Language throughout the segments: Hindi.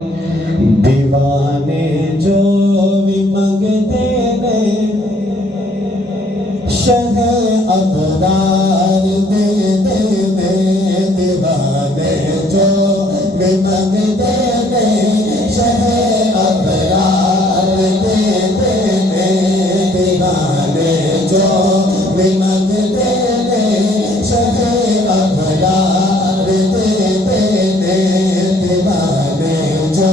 दीवाने जो भी मंगते ने शह अबरार दे दे में। दीवाने जो भी मंगते ने शह अबरार दे दे में। दीवाने जो भी मंगते ने शह अबरार दे दे में। दीवाने जो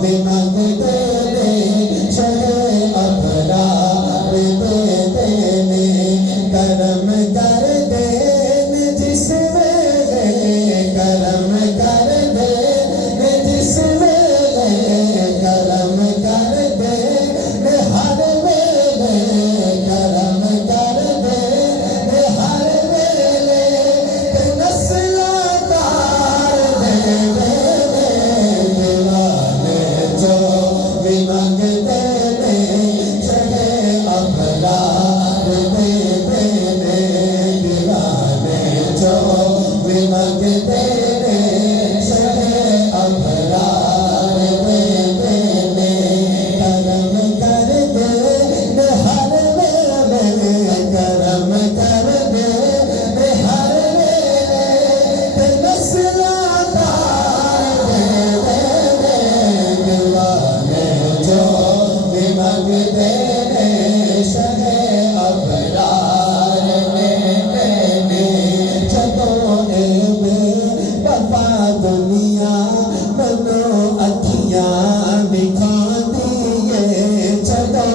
भी मंगते ने शह अबरार दे दे में। करम कर दे जिस वेले, करम कर दे जिस वेले, करम कर दे हर वेले, करम कर दे हर वेले। नस्लां तार दे दीवाने जो भी मंगते ने शह अबरार दे दे में। दीवाने जो भी मंगते ने शह अबरार दे दे में। करम कर दे हर वेले, करम कर दे हर वेले। नस्लां तार दे दीवाने जो भी मंगते ने शह अबरार दे दे में। जदों वफा दुनिया मनो अखियां दिखाती है। जदों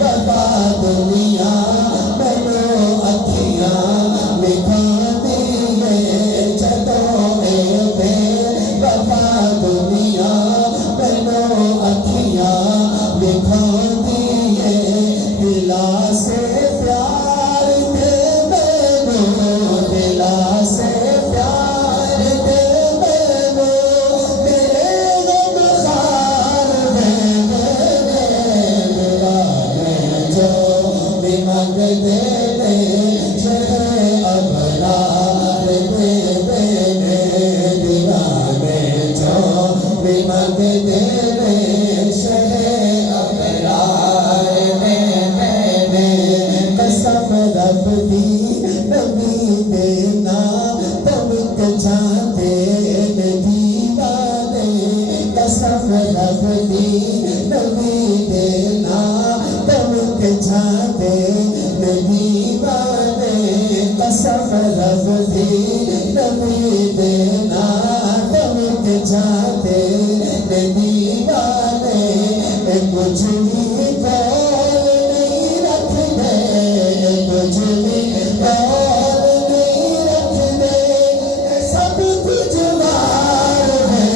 वफा दुनिया मनो अखियां दिखाती है। जदों वफा दुनिया मनो अखियां दिखाती है। दिला से प्यार दे मैनू, दिला से प्यार दे मैनू। मेरे गम खार दे दीवाने जो भी मंगते ने शह अबरार दे दे में। दीवाने जो भी मंगते ने शह अबरार दे दे में। कसम रब दी नबी देना तमक जाते ने दीवाने। कसम रब दी नबी देना तमक जाते ने दीवाने। कसम रब दी नबी देना तमक जाते ने दीवाने। कुछ भी कौल नहीं रखते, कुछ भी कौल नहीं रखते। सब कुछ मार दे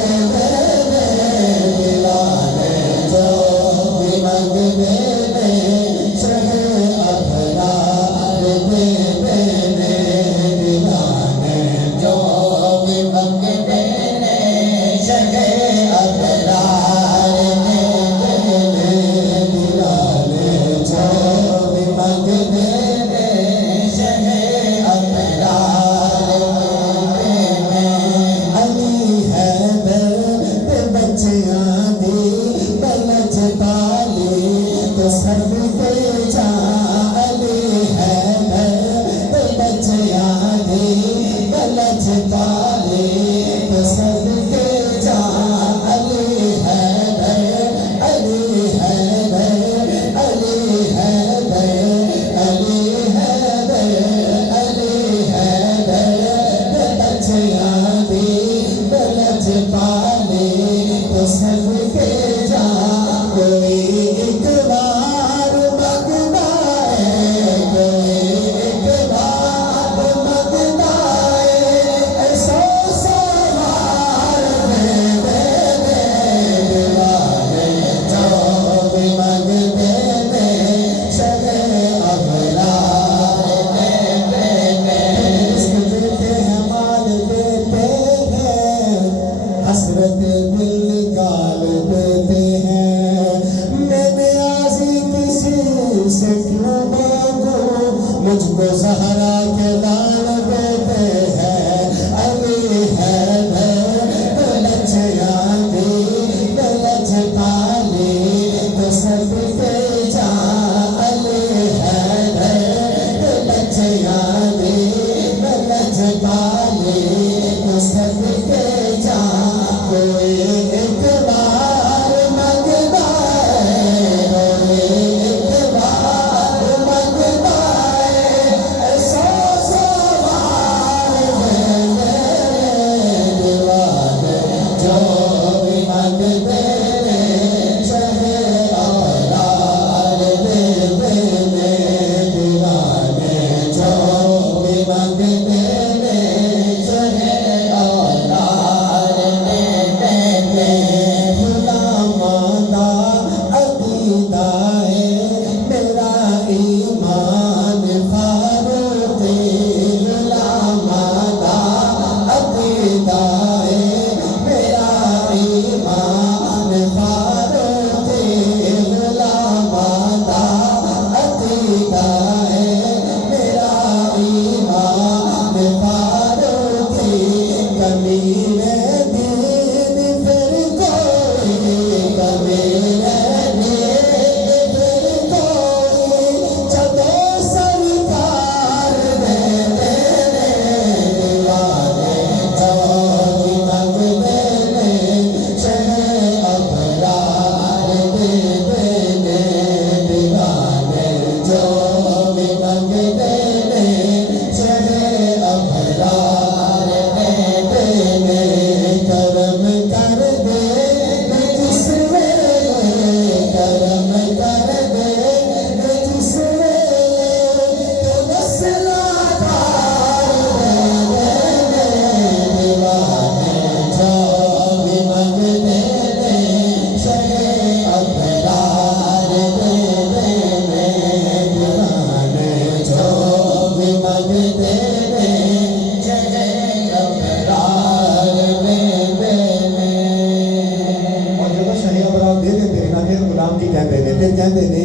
दीवाने जो भी मंगते ने शह अबरार दे दे में। दीवाने जो भी मंगते ने शह अबरार दे दे में। दीवाने जो भी मंगते ने शह अबरार दे दे में। अली हैदर ते बच्चियां दी बलच ताली तो सबके जा। अली हैदर ते बच्चियां दी बलच ताली तो सबके जा। अली हैदर, अली हैदर, अली हैदर, अली हैदर, अली हैदर। बच्चियां दी बलच पाले तो सबके जा। कोई एक बार मंगता है, कोई एक बार मंगता है। सौ सवार दे दीवाने जो भी मंगते ने शह अबरार दे दे में। रिस्क देते हैं, माल देते हैं, हसरत दिल निकाल देते हैं। मैं न्याज़ी किसी से क्यों मांगूं, मुझको ज़हरा के लाल देते हैं। अली हैदर बलच जो भी मांगते हैं शहे अबरार देते हैं दीवाने जो भी मांगते हैं शहे अबरार देते हैं गुलामादा अकीदा है मेरा ईमान फारूक गुलामादा अकीदा है मेरा ईमान फारूक गुलामादा अकीदा है मेरा ईमान फारूक कमी में दीन फिर कोई कमी में दीन फिर कोई चलो सरकार दे देने दीवाने जो भी मांगते हैं शहे अबरार दे देने दीवाने जो भी मांगते हैं शहे अबरार दे देने करम कर दे जिस वेले करम कर दे जिस वेले तो नस्लादार दे देने दीवाने जो भी मांगते हैं शहे अबरार दे देने दीवाने जो भी मांगते हैं शहे अबरार दे देने और जब शहे अबरार दे देंदे ना फिर गुलाम की कहते ने फिर कहते ने